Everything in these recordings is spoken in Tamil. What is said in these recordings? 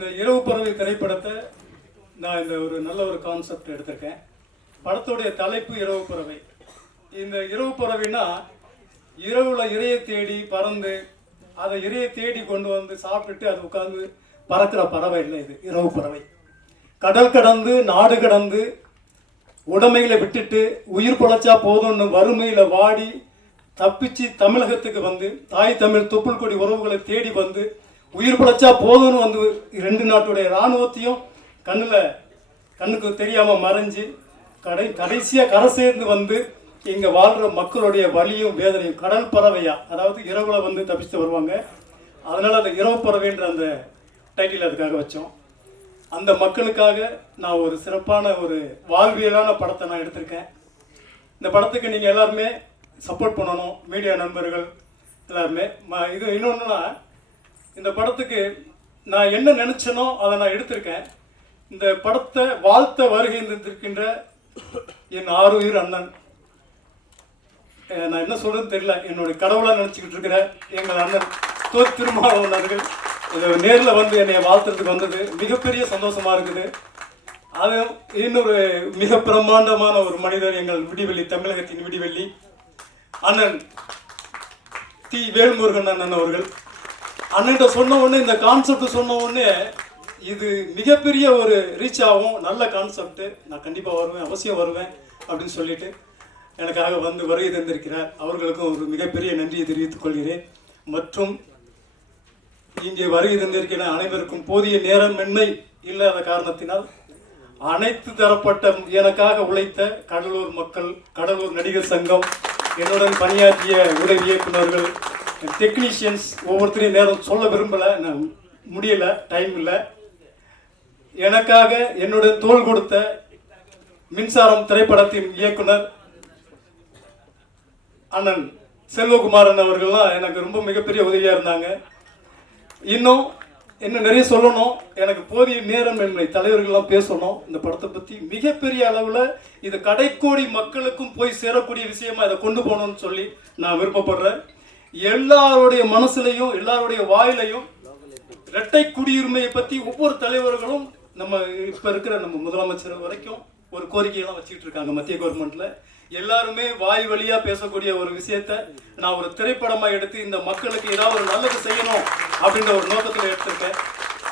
இந்த இரவு பறவை திரைப்படத்தை நான் இந்த ஒரு நல்ல ஒரு கான்செப்ட் எடுத்திருக்கேன். படத்துடைய தலைப்பு இரவு பறவை. இந்த இரவு பறவைன்னா இரவுல இரையை தேடி பறந்து அதை இரையை தேடி கொண்டு வந்து சாப்பிட்டுட்டு அது உட்காந்து பறக்கிற பறவை இல்லை. இது இரவு பறவை. கடல் கடந்து நாடு கடந்து உடைமைகளை விட்டுட்டு உயிர் பொழைச்சா போதும்னு வறுமையில வாடி தப்பிச்சு தமிழகத்துக்கு வந்து தாய் தமிழ் தொப்புள் கொடி உறவுகளை தேடி வந்து உயிர் பிழைச்சா போதும்னு வந்து ரெண்டு நாட்டுடைய இராணுவத்தையும் கண்ணுக்கு தெரியாம மறைஞ்சு கடைசியாக கரை சேர்ந்து வந்து இங்க வாழ்ற மக்களுடைய வலியும் வேதனையும் கடல் பறவையா, அதாவது இரவுல வந்து தப்பிச்சு வருவாங்க. அதனால அந்த இரவு பறவைன்ற அந்த டைட்டில் அதுக்காக வச்சோம். அந்த மக்களுக்காக நான் ஒரு சிறப்பான ஒரு வாழ்வியலான படத்தை நான் எடுத்திருக்கேன். இந்த படத்துக்கு நீங்கள் எல்லாருமே சப்போர்ட் பண்ணணும், மீடியா நண்பர்கள் எல்லாருமே. இது இன்னொன்றுனா, இந்த படத்துக்கு நான் என்ன நினச்சனோ அதை நான் எடுத்திருக்கேன். இந்த படத்தை வாழ்த்த வருகின்ற என் ஆருயிர் அண்ணன், நான் என்ன சொல்றதுன்னு தெரியல, என்னுடைய கடவுளாக நினச்சிக்கிட்டு இருக்கிற எங்கள் அண்ணன் திருமாவளவன் அவர்கள் இதை நேரில் வந்து என்னை வாழ்த்துறதுக்கு வந்தது மிகப்பெரிய சந்தோஷமா இருக்குது. அது இன்னொரு மிக பிரம்மாண்டமான ஒரு மனிதர், எங்கள் விடிவெள்ளி, தமிழகத்தின் விடிவெள்ளி அண்ணன் தி வேல்முருகன் அண்ணன் அவர்கள். அண்ணன்கிட்ட சொன்ன உடனே, இந்த கான்செப்ட் சொன்ன உடனே இது மிகப்பெரிய ஒரு ரீச் ஆகும், நல்ல கான்செப்ட், நான் கண்டிப்பாக வருவேன், அவசியம் வருவேன் அப்படின்னு சொல்லிட்டு எனக்காக வந்து வருகை தந்திருக்கிறார். அவர்களுக்கும் ஒரு மிகப்பெரிய நன்றியை தெரிவித்துக் கொள்கிறேன். மற்றும் இங்கே வருகை தந்திருக்கிற அனைவருக்கும் போதிய நேரமின்மை இல்லாத காரணத்தினால் அனைத்து தரப்பட்ட எனக்காக உழைத்த கடலூர் மக்கள், கடலூர் நடிகர் சங்கம், என்னுடன் பணியாற்றிய உதவி இயக்குநர்கள், டெக்னீஷியன்ஸ், ஒவ்வொருத்தரையும் நேரம் சொல்ல விரும்பலை, நான் முடியல, டைம் இல்லை. எனக்காக என்னுடன் தோள் கொடுத்த மின்சாரம் திரைப்படத்தின் இயக்குனர் அண்ணன் செல்வகுமாரன் அவர்கள்லாம் எனக்கு ரொம்ப மிகப்பெரிய உதவியாக இருந்தாங்க. இன்னும் நிறைய சொல்லணும், எனக்கு போதிய நேரம் என்னுடைய தலைவர்கள்லாம் பேசணும். இந்த படத்தை பற்றி மிகப்பெரிய அளவில் இது கடைக்கோடி மக்களுக்கும் போய் சேரக்கூடிய விஷயமா இதை கொண்டு போகணும்னு சொல்லி நான் விருப்பப்படுறேன். எல்லாருடைய மனசுலையும் எல்லாருடைய வாயிலையும் இரட்டை குடியுரிமையை பற்றி ஒவ்வொரு தலைவர்களும், நம்ம இப்போ இருக்கிற நம்ம முதலமைச்சர் வரைக்கும் ஒரு கோரிக்கையெல்லாம் வச்சுக்கிட்டு இருக்காங்க மத்திய கவர்மெண்ட்ல. எல்லாருமே வாய் வழியா பேசக்கூடிய ஒரு விஷயத்த நான் ஒரு திரைப்படமாக எடுத்து இந்த மக்களுக்கு ஏதாவது ஒரு நல்லது செய்யணும் அப்படின்ற ஒரு நோக்கத்தில் எடுத்திருக்கேன்.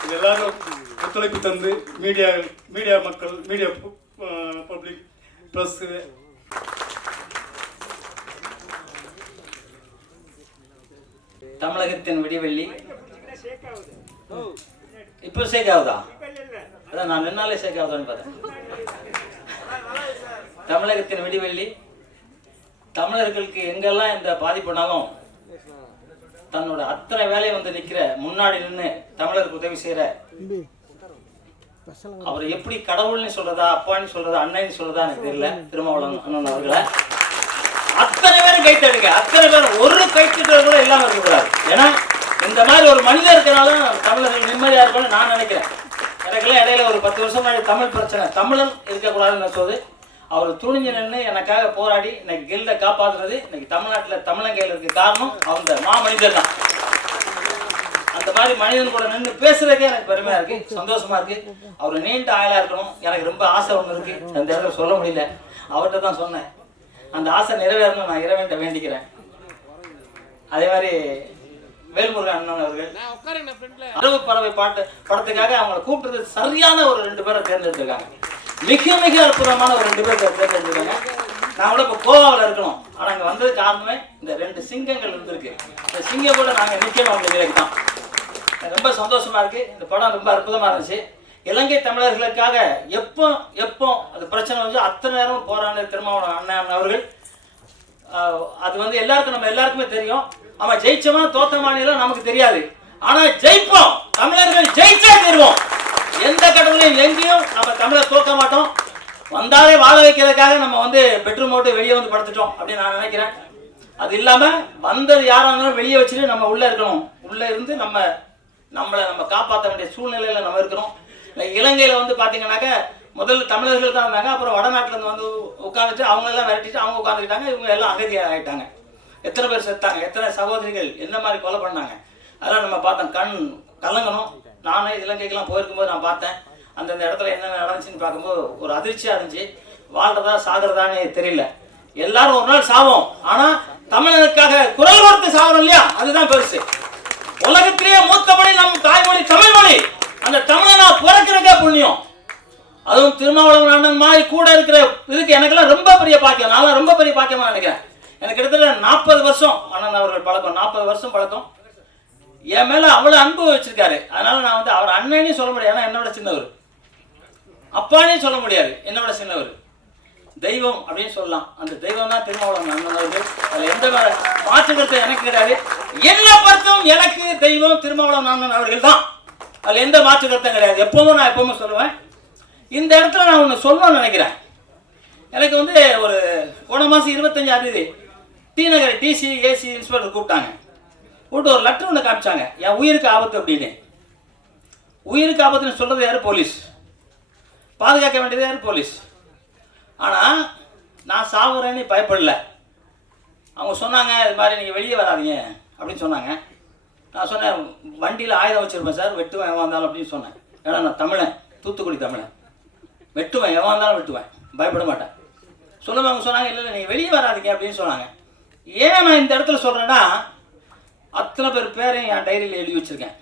இது எல்லாரும் ஒத்துழைப்பு தந்து மீடியா மக்கள், மீடியா பப்ளிக், ப்ரெஸ், தமிழகத்தின் விடிவெள்ளி இப்போ சேக்காவதா? அதான் நான் ரெண்டு நாளே சேக்காவதான்னு பார்த்தேன். தமிழகத்தின் விடிவெள்ளி தமிழர்களுக்கு எங்கெல்லாம் இந்த பாதிப்புனாலும் தன்னோட அத்தனை வேலையை வந்து நிற்கிற, முன்னாடி நின்று தமிழருக்கு உதவி செய்யற, அவர் எப்படி கடவுள்னு சொல்றதா, அப்பான்னு சொல்றதா, அண்ணன்னு சொல்றதா எனக்கு தெரியல, திருமாவளவன் அண்ணன் அவர்களை அத்தனை பேரும் கைத்தடுங்க. அத்தனை பேரும் ஒரு கைத்தட்டு கூட இல்லாம இருக்கக்கூடாது. ஏன்னா இந்த மாதிரி ஒரு மனிதர் இருக்கிறனால தமிழர்கள் நிம்மதியா இருக்கணும்னு நான் நினைக்கிறேன். எனக்கெல்லாம் இடையில ஒரு 10 வருஷம் முன்னாடி தமிழ் பிரச்சனை, தமிழன் இருக்கக்கூடாதுன்னு சொல்லுது. அவர் துணிஞ்சு நின்று எனக்காக போராடி இன்னைக்கு கில்ட காப்பாற்றுறது, இன்னைக்கு தமிழ்நாட்டில் தமிழங்கையில் இருக்க காரணம் அந்த மாமனிதர் தான். அந்த மாதிரி மனிதன் கூட நின்று பேசுறதுக்கே எனக்கு பெருமையா இருக்கு, சந்தோஷமா இருக்கு. அவர் நீண்ட ஆயுளா இருக்கணும், எனக்கு ரொம்ப ஆசை ஒன்று இருக்கு, அந்த இடத்துல சொல்ல முடியல, அவர்கிட்ட தான் சொன்னேன். அந்த ஆசை நிறைவேறணும் நான் இறைவன்கிட்ட வேண்டிக்கிறேன். அதே மாதிரி வேல்முருகன் அண்ணன் அவர்கள் இரவு பறவை படத்துக்காக அவங்களை கூப்பிட்டது சரியான ஒரு 2 பேரை தேர்ந்தெடுத்திருக்காங்க. மிக மிக அற்புதமான ஒரு 2 பேர் தேர்ந்தெடுத்திருக்காங்க. நான் கூட இப்போ கோவாவில் இருக்கணும், ஆனால் அங்கே வந்தது காரணமே இந்த 2 சிங்கங்கள் இருந்திருக்கு. இந்த சிங்கம் கூட நாங்கள் நிற்கணும் அப்படிங்கிறது தான். ரொம்ப சந்தோஷமா இருக்கு. இந்த படம் ரொம்ப அற்புதமா இருந்துச்சு. இலங்கை தமிழர்களுக்காக எப்போ அது பிரச்சனை வந்து அத்தனை நேரம் போராடின திருமாவளவன் அண்ணன் அவர்கள். அது வந்து நம்ம எல்லாருக்குமே தெரியும். அவன் ஜெயிச்சமா தோத்தமானிலாம் நமக்கு தெரியாது, ஆனா ஜெயிப்போம், தமிழர்கள் ஜெயிச்சா தருவோம். எந்த கடவுளையும் எங்கேயும் நம்ம தமிழை தோக்க மாட்டோம். வந்தாலே வாழ வைக்கிறதுக்காக நம்ம வந்து பெட்ரூம் போட்டு வெளியே வந்து படுத்துட்டோம் அப்படின்னு நான் நினைக்கிறேன். அது இல்லாம வந்தது யாரா இருந்தாலும் வெளியே வச்சுட்டு நம்ம உள்ள இருக்கணும். உள்ள இருந்து நம்மளை காப்பாற்ற வேண்டிய சூழ்நிலையில நம்ம இருக்கிறோம். இலங்கையில வந்து பாத்தீங்கன்னாக்க முதல்ல தமிழர்கள் தான் இருந்தாங்க, அப்புறம் வடநாட்டுல இருந்து வந்து உட்காந்துட்டு அவங்க எல்லாம் விரட்டிட்டு அவங்க உட்காந்துக்கிட்டாங்க. இவங்க எல்லாம் அகதியாக ஆயிட்டாங்க. எத்தனை பேர் செத்தாங்க, எத்தனை சகோதரிகள் என்ன மாதிரி கொலை பண்ணாங்க, அதெல்லாம் நம்ம பார்த்தோம். கண் கலங்கணும். நானே இலங்கைக்கெல்லாம் போயிருக்கும்போது நான் பார்த்தேன். அந்தந்த இடத்துல என்னென்ன நடந்துச்சுன்னு பார்க்கும்போது ஒரு அதிர்ச்சியாக இருந்துச்சு. வாழ்றதா சாகிறதான்னு தெரியல. எல்லாரும் ஒரு நாள் சாவோம், ஆனால் தமிழனுக்காக குரல் கொடுத்து சாகிறோம் இல்லையா, அதுதான் பெருசு. உலகத்திலேயே மூத்த மொழி நம் தாய்மொழி தமிழ் மொழி. அந்த தமிழனா பிறக்கிறதுக்கே புண்ணியம். அதுவும் திருமாவளவன் அண்ணன் மாதிரி கூட இருக்கிற இதுக்கு எனக்கெல்லாம் ரொம்ப பெரிய பாக்கியம். நான் ரொம்ப பெரிய பாக்கியமாக நினைக்கிறேன். எனக்கு கிட்டத்தட்ட 40 வருஷம் அண்ணன் அவர்கள் பழக்கம், 40 வருஷம் பழக்கம். என் மேலே அவ்வளோ அன்பு வச்சிருக்காரு. அதனால நான் வந்து அவர் அண்ணனையும் சொல்ல முடியாது, ஏன்னா என்னோட சின்னவர். அப்பானையும் சொல்ல முடியாது, என்னோட சின்னவர். தெய்வம் அப்படின்னு சொல்லலாம். அந்த தெய்வம் தான் திருமாவளவன் அண்ணன் அவர்கள். அதில் எந்த மாற்று கருத்தும் எனக்கு கிடையாது. என்ன பொறுத்தும் எனக்கு தெய்வம் திருமாவளவன் அண்ணன் அவர்கள் தான். அதில் எந்த மாற்று கருத்தும் கிடையாது. எப்பவும் நான் எப்பவுமே சொல்லுவேன். இந்த இடத்துல நான் ஒன்று சொல்லணும்னு நினைக்கிறேன். எனக்கு வந்து ஒரு போன மாதம் 25ஆம் தேதி டி நகர் டிசி ஏசி இன்ஸ்பெக்டர் கூப்பிட்டாங்க. கூப்பிட்டு ஒரு லெட்டர் ஒன்று காமிச்சாங்க, என் உயிருக்கு ஆபத்து அப்படின்னு. உயிருக்கு ஆபத்துன்னு சொல்கிறது யார்? போலீஸ். பாதுகாக்க வேண்டியது யார்? போலீஸ். ஆனால் நான் சாகுறேன்னு பயப்படல. அவங்க சொன்னாங்க, இது மாதிரி நீங்கள் வெளியே வராதீங்க அப்படின்னு சொன்னாங்க. நான் சொன்னேன், வண்டியில் ஆயுதம் வச்சுருப்பேன் சார், வெட்டுவேன் எவன் வந்தாலும் அப்படின்னு சொன்னேன். ஏன்னா நான் தமிழன், தூத்துக்குடி தமிழன். வெட்டுவேன், எவன் வந்தாலும் வெட்டுவேன், பயப்பட மாட்டேன். சொல்லுவேன். அவங்க சொன்னாங்க, இல்லை நீங்கள் வெளியே வராதீங்க அப்படின்னு சொன்னாங்க. ஏன் நான் இந்த இடத்துல சொல்கிறேன்னா, அத்தனை பேரையும் என் டைரியில் எழுதி வச்சுருக்கேன்.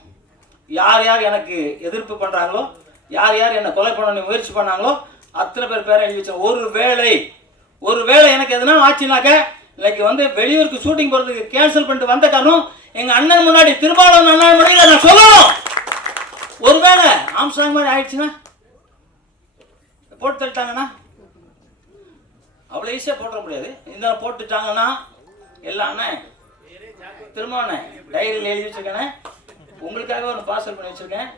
யார் யார் எனக்கு எதிர்ப்பு பண்ணுறாங்களோ, யார் யார் என்னை கொலை பண்ண முயற்சி பண்ணாங்களோ அத்தனை பேரை எழுதி வச்சேன். ஒரு வேளை எனக்கு எதுனா ஆச்சுனாக்க, இன்னைக்கு வந்து வெளியூருக்கு ஷூட்டிங் போகிறதுக்கு கேன்சல் பண்ணிட்டு வந்த காரணம் எங்கள் அண்ணன் முன்னாடி திருமாவளவன் அண்ணன் முன்னாடி நான் சொல்லணும். ஒரு வேளை ஆம்சாங் மாதிரி ஆயிடுச்சுன்னா, போட்டு தள்ளிட்டாங்கன்னா, அவ்வளோ ஈஸியாக போட்டுற முடியாது. இந்த போட்டுட்டாங்கன்னா எல்லாம் அண்ணன் திருமாவளவன் டைரியில் எழுதி வச்சுருக்கேனே, உங்களுக்காக ஒரு பார்சல் பண்ணி வச்சுருக்கேன்.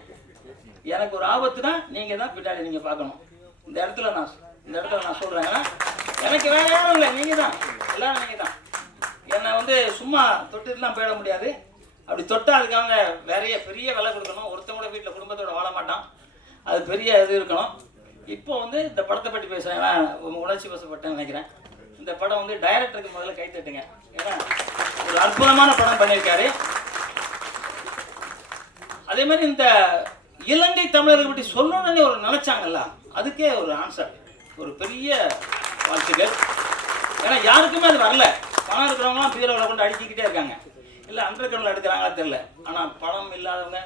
எனக்கு ஒரு ஆபத்துனா நீங்கள் தான் பின்னாடி நீங்கள் பார்க்கணும். இந்த இடத்துல நான் சொல்கிறேன். எனக்கு வேற யாரும் இல்லை, நீங்கள் தான், எல்லாரும் நீங்கள் தான். என்னை வந்து சும்மா தொட்டுலாம் போயிட முடியாது. அப்படி தொட்டால் அதுக்காக நிறைய பெரிய விலை கொடுக்கணும். ஒருத்தவங்களோட வீட்டில் குடும்பத்தோட வாழ மாட்டான், அது பெரிய இது இருக்கணும். இப்போ வந்து இந்த படத்தை பற்றி பேசுகிறேன், ஏன்னா உணர்ச்சி வசப்பட்டேன்னு நினைக்கிறேன். இந்த படம் வந்து டைரக்டருக்கு முதல்ல கை தட்டுங்க. ஏன்னா ஒரு அற்புதமான படம் பண்ணியிருக்காரு. அதே மாதிரி இந்த இலங்கை தமிழர்கள் பற்றி சொல்லணும்னு ஒரு நினைச்சாங்கல்ல, அதுக்கே ஒரு ஆன்சர், ஒரு பெரிய வாழ்த்துக்கள். ஏன்னா யாருக்குமே அது வரல. பணம் இருக்கிறவங்களாம் பீரோவில் கொண்டு அடிக்கிக்கிட்டே இருக்காங்க, இல்லை அண்டர் கிரவுண்டில் எடுக்கிறாங்களா தெரியல. ஆனால் பணம் இல்லாதவங்க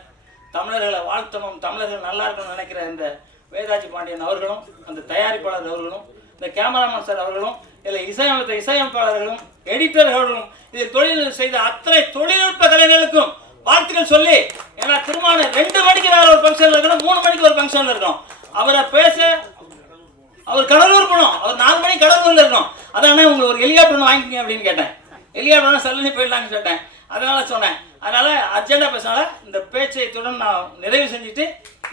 தமிழர்களை வாழ்த்தணும், தமிழர்கள் நல்லா இருக்கணும்னு நினைக்கிற இந்த வேதாஜி பாண்டியன் அவர்களும், அந்த தயாரிப்பாளர் அவர்களும், இந்த கேமராமேன் சார் அவர்களும், இல்லை இசையமைப்பாளர்களும், எடிட்டர்களும், இதில் தொழில் செய்த அத்தனை தொழில்நுட்ப கலைஞர்களுக்கும் வாழ்த்துக்கள் சொல்லி, ஏன்னா திருமணம் 2 மணிக்கு வேற ஒரு ஃபங்க்ஷன்ல இருக்கணும், 3 மணிக்கு ஒரு ஃபங்க்ஷன்ல இருக்கணும். அவரை பேச அவர் கடலூர் போனோம், அவர் 4 மணிக்கு கடலூர்ல இருக்கணும். அதானே உங்களுக்கு ஒரு ஹெலிகாப்டர் வாங்கிக்கிங்க அப்படின்னு கேட்டேன். ஹெலிகாப்டர் சல்லி போயிடலான்னு சொல்லிட்டேன். அதனால சொன்னேன். அதனால அர்ஜென்டா பேசினால இந்த பேச்சை தொடர்ந்து நான் நிறைவு செஞ்சுட்டு,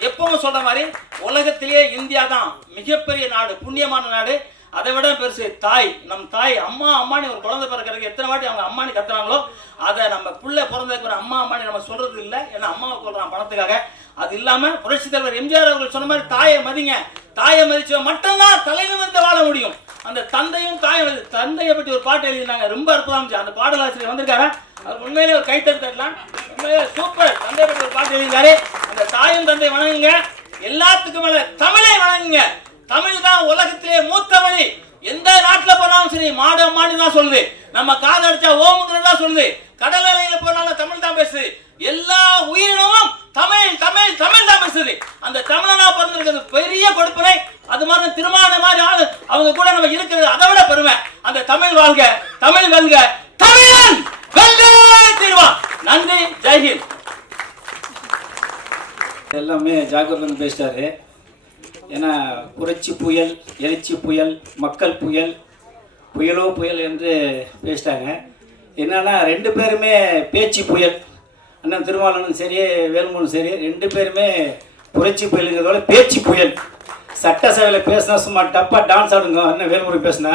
எப்பவும் சொல்ற மாதிரி உலகத்திலேயே இந்தியா தான் மிகப்பெரிய நாடு, புண்ணியமான நாடு. அதை விட பெருசு தாய். நம் தாய் அம்மானி ஒரு குழந்தை பிறக்கிறதுக்கு எத்தனை வாட்டி அவங்க அம்மானி கத்துறாங்களோ, அதை நம்ம பிள்ளை பிறந்ததுக்கு அம்மானி நம்ம சொல்றது இல்லை. ஏன்னா அம்மாவை கொள்றான் பணத்துக்காக. அது இல்லாம புரட்சி தலைவர் எம்ஜிஆர் அவர்கள் சொன்ன மாதிரி தாயை மதிங்க. தாயை மதிச்ச மட்டும்தான் தலைநிமிர்ந்து வாழ முடியும். அந்த தந்தையும் தாயும், தந்தையை பற்றி ஒரு பாட்டு எழுதினாங்க, ரொம்ப அற்புதம். அந்த பாடலாசிரியர் வந்திருக்காரு, அவர் உண்மையிலே ஒரு கைத்தட்டலாம். உண்மையிலே சூப்பர். தந்தையை பற்றி ஒரு பாட்டு எழுதினாரு. அந்த தாயும் தந்தை வணங்குங்க. எல்லாத்துக்கும் மேல தமிழை வணங்குங்க. தமிழ் தான் உலகத்திலே மூத்த மொழி. எந்த நாட்டில் போனாலும் சரி மாடு அம்மானி தான் சொல்லுது. நம்ம காது அடிச்சா ஓமுங்கிறது தான் சொல்லுது. கடல் அலையில போனாலும் தமிழ் தான் பேசுது. எல்லா உயிரினமும் தமிழ் தமிழ் தமிழ் தான் பேசுது. அந்த தமிழனா பிறந்திருக்கிறது பெரிய கொடுப்பனை. அது மாதிரி திருமண மாதிரி ஆளு அவங்க கூட நம்ம இருக்கிறது அதை விட பெருமை. அந்த தமிழ் வாழ்க, தமிழ் வெல்க, தமிழன் வெல்க தீர்வான். நன்றி, ஜெய்ஹிந்த். எல்லாமே ஜாகூர்லேருந்து பேசிட்டாரு. ஏன்னா புரட்சி புயல், எழுச்சி புயல், மக்கள் புயல், புயலோ புயல் என்று பேசிட்டாங்க. என்னன்னா 2 பேருமே பேச்சு புயல். அண்ணன் திருமாவளவனும் சரி, வேலுமணியும் சரி, 2 பேருமே புரட்சி புயலுங்கிறதோட பேச்சு புயல். சட்டசபையில் பேசினா சும்மா டப்பாக டான்ஸ் ஆடுங்க. அண்ணன் வேலுமணி பேசினா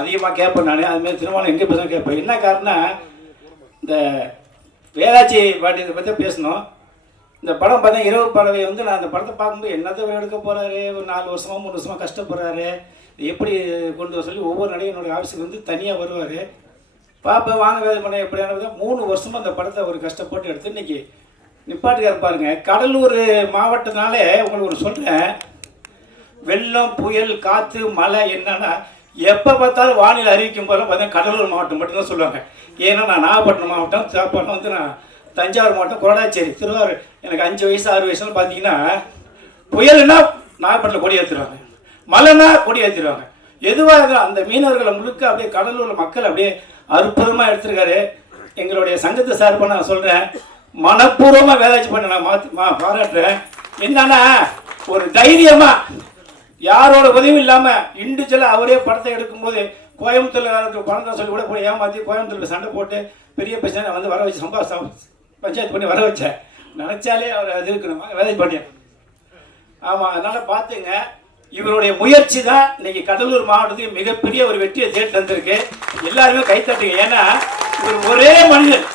அதிகமாக கேட்பேன் நான். அதுமாதிரி திருமாவளவன் எங்கே பேசினா கேட்பேன். என்ன காரணம், இந்த வேதாச்சி பாண்டியத்தை பற்றி பேசணும். இந்த படம் பார்த்தா இரவு பறவை வந்து நான் அந்த படத்தை பார்க்கும்போது என்னத்தை எடுக்க போகிறாரு, ஒரு 4 வருஷமா 3 வருஷமா கஷ்டப்படுறாரு, எப்படி கொண்டு வர சொல்லி ஒவ்வொரு நடிகை என்னுடைய ஆஃபீஸுக்கு வந்து தனியாக வருவார். பார்ப்பேன் வாங்க வேலை பண்ண எப்படியான 3 வருஷமாக அந்த படத்தை ஒரு கஷ்டப்பட்டு எடுத்து இன்றைக்கி நிப்பாட்டுக்கார பாருங்க. கடலூர் மாவட்டத்தினாலே உங்களுக்கு ஒரு சொல்கிறேன், வெள்ளம் புயல் காற்று மழை என்னன்னா எப்போ பார்த்தாலும் வானிலை அறிவிக்கும் போதெல்லாம் பார்த்தீங்கன்னா கடலூர் மாவட்டம் மட்டும்தான் சொல்லுவாங்க. ஏன்னா நான் நாகப்பட்டினம் மாவட்டம், சாப்பாட்டம் வந்து நான் தஞ்சாவூர் மாவட்டம், கொரடாச்சேரி, திருவாரூர். எனக்கு 5 வயசு 6 வயசுல பார்த்தீங்கன்னா புயல்னா நாகப்பட்டினம் கொடி ஏற்றுருவாங்க, மழைன்னா கொடி ஏற்றிடுவாங்க. எதுவாக அந்த மீனவர்களை முழுக்க அப்படியே கடலூர் மக்கள் அப்படியே அற்புதமாக எடுத்திருக்காரு. எங்களுடைய சங்கத்தை சார்பாக நான் சொல்கிறேன், மனப்பூர்வமாக வேலைச்சு பண்ண நான் பாராட்டுறேன். என்னன்னா ஒரு தைரியமாக யாரோட உதவியும் இல்லாமல் இண்டிவிஜுவலாக அவரே படத்தை எடுக்கும்போது கோயம்புத்தூரில் பணம் தான் சொல்லி கூட போய் ஏமாற்றி கோயம்புத்தூரில் சண்டை போட்டு பெரிய பிரச்சனை வந்து வர வச்சு பஞ்சாயத்து பண்ணி வர வச்சேன். நினச்சாலே அவர் அது இருக்கணுமா வேலை பண்ணேன். ஆமாம், அதனால் பார்த்துங்க, இவருடைய முயற்சி தான் இன்னைக்கு கடலூர் மாவட்டத்துக்கு மிகப்பெரிய ஒரு வெற்றியை தேடி தந்திருக்கு. எல்லாருமே கைத்தட்டுங்க. ஏன்னா இவர் ஒரே மனிதன்.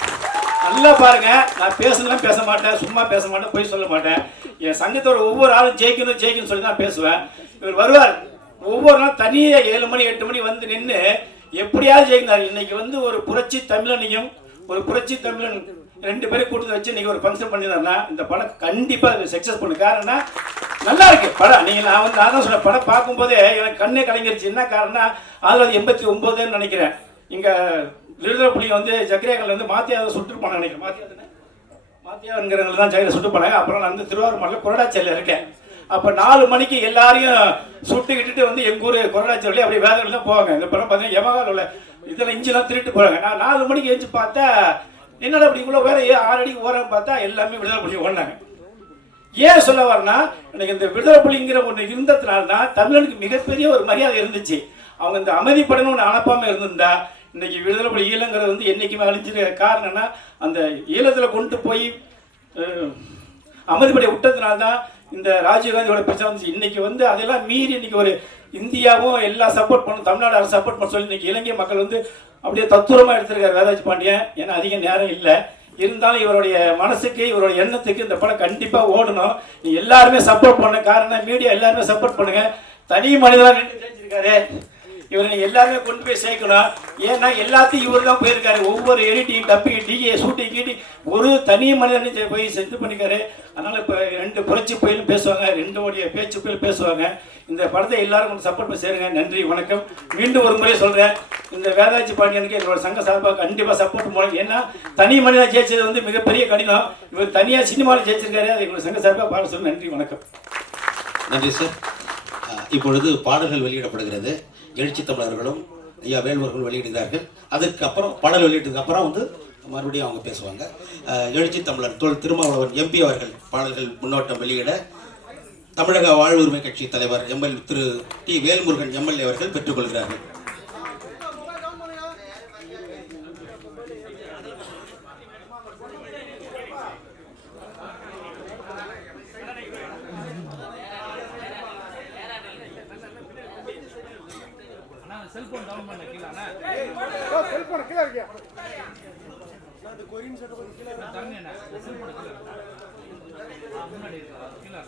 நல்லா பாருங்க, நான் பேசணும் பேச மாட்டேன், சும்மா பேச மாட்டேன், போய் சொல்ல மாட்டேன். என் சங்கத்தோட ஒவ்வொரு ஆளும் ஜெயிக்கணும் ஜெயிக்கணும்னு சொல்லி தான் பேசுவேன். இவர் வருவார், ஒவ்வொரு நாள் தனியாக 7 மணி 8 மணி வந்து நின்று எப்படியாவது ஜெயிக்கிறார். இன்னைக்கு வந்து ஒரு புரட்சி தமிழனையும் ஒரு புரட்சி தமிழன் 2 பேரும் கூட்டத்தை வச்சு இன்னைக்கு ஒரு ஃபங்க்ஷன் பண்ணியிருந்தாருன்னா இந்த படம் கண்டிப்பாக சக்ஸஸ் பண்ணு. காரணம் நல்லா இருக்கு படம். நீங்கள் நான் தான் சொன்னேன், படம் பார்க்கும்போதே எனக்கு கண்ணே கலங்கிருச்சு. என்ன காரணம்னா 1989 நினைக்கிறேன், இங்கே விடுதலை புலிங்க வந்து ஜக்கரியாக்கள் வந்து மாத்தியாவை சுட்டுருப்பாங்க நினைக்கிறேன். மாத்தியாங்கிறவங்க தான் ஜெயில சுட்டு போனாங்க. அப்புறம் நான் வந்து திருவாரூர் மாவட்டம் கொரடாச்சேரியில் இருக்கேன். அப்போ 4 மணிக்கு எல்லாரையும் சுட்டுக்கிட்டு வந்து எங்கள் ஊர் கொரடாச்சேரியிலே அப்படியே வேலைகள் தான் போவாங்க. இந்த படம் பார்த்தீங்கன்னா எமகால் உள்ள இதில் இன்ஜிலாம் திருட்டு போகிறாங்க. நான் 4 மணிக்கு எழுந்து பார்த்தா என்னடா அப்படி இவ்வளோ வேற 6 அடிக்கு ஓரம் பார்த்தா எல்லாமே விடுதலை புலி ஓடினாங்க. ஏன் சொல்ல வரனா, எனக்கு இந்த விடுதலை புலிங்கிற ஒன்று இருந்ததுனால தான் தமிழனுக்கு மிகப்பெரிய ஒரு மரியாதை இருந்துச்சு. அவங்க இந்த அமைதிப்படணும் ஒன்று அனுப்பாமல் இருந்திருந்தா இன்னைக்கு விடுதலை புலி ஈழங்கிறது வந்து என்றைக்குமே அழிஞ்சிருக்க. காரணம்னா அந்த ஈழத்தில் கொண்டு போய் அமைதிப்படையை விட்டதுனால தான் இந்த ராஜீவ்காந்தியோட பிரச்சனை வந்துச்சு. இன்னைக்கு வந்து அதெல்லாம் மீறி இன்னைக்கு ஒரு இந்தியாவும் எல்லாம் சப்போர்ட் பண்ணும், தமிழ்நாடு அரசு சப்போர்ட் பண்ண சொல்லி இன்னைக்கு இலங்கை மக்கள் வந்து அப்படியே தத்துரமாக எடுத்திருக்காரு வேதாஜி பாண்டியன். ஏன்னா அதிக நேரம் இல்லை, இருந்தாலும் இவருடைய மனசுக்கு இவருடைய எண்ணத்துக்கு இந்த படம் கண்டிப்பாக ஓடணும். நீ எல்லாருமே சப்போர்ட் பண்ண. காரணம் மீடியா எல்லாருமே சப்போர்ட் பண்ணுங்க. தனி மனிதனாக நின்று ஜெயிச்சிருக்காரு. இவரை நீங்கள் எல்லாருமே கொண்டு போய் சேர்க்கணும். ஏன்னா எல்லாத்தையும் இவர் தான் போயிருக்காரு. ஒவ்வொரு எடிட்டிங் டப்பிங் டிஏ ஷூட்டிங் கீட்டிங் ஒரு தனி மனிதன் போய் செஞ்சு பண்ணிக்காரு. அதனால் இப்போ 2 புரட்சி புயலும் பேசுவாங்க, 2 பேச்சு புயல் பேசுவாங்க. இந்த படத்தை எல்லாரும் கொஞ்சம் சப்போர்ட் பண்ணி சேருங்க. நன்றி, வணக்கம். மீண்டும் ஒரு முறை சொல்கிறேன், இந்த வேதாஜி பாண்டியனுக்கு என்னோட சங்க சார்பாக கண்டிப்பாக சப்போர்ட் போகணும். ஏன்னா தனி மனிதன் ஜெயிச்சது வந்து மிகப்பெரிய கடினம். இவர் தனியாக சினிமாவில் ஜெயிச்சிருக்காரு. அது எங்களோட சங்க சார்பாக பாட சொல்லி நன்றி, வணக்கம். நன்றி சார். இப்பொழுது பாடல்கள் வெளியிடப்படுகிறது. எழுச்சி தமிழர்களும் ஐயா வேல்வர்கள் வெளியிடுகிறார்கள். அதற்கு அப்புறம் பாடல் வெளியிட்டதுக்கு அப்புறம் வந்து மறுபடியும் அவங்க பேசுவாங்க. எழுச்சி தமிழர் திருமாவளவன் எம்பி அவர்கள் பாடல்கள் முன்னோட்டம் வெளியிட தமிழக வாழ்வுரிமை கட்சி தலைவர் திரு டி வேல்முருகன் எம்எல்ஏ அவர்கள் பெற்றுக்கொள்கிறார்கள். செல்போன் டவுன் பண்ண கீழே செல்போன் கீழே இருக்கியா தங்க செல்போன் கீழே முன்னாடி கீழே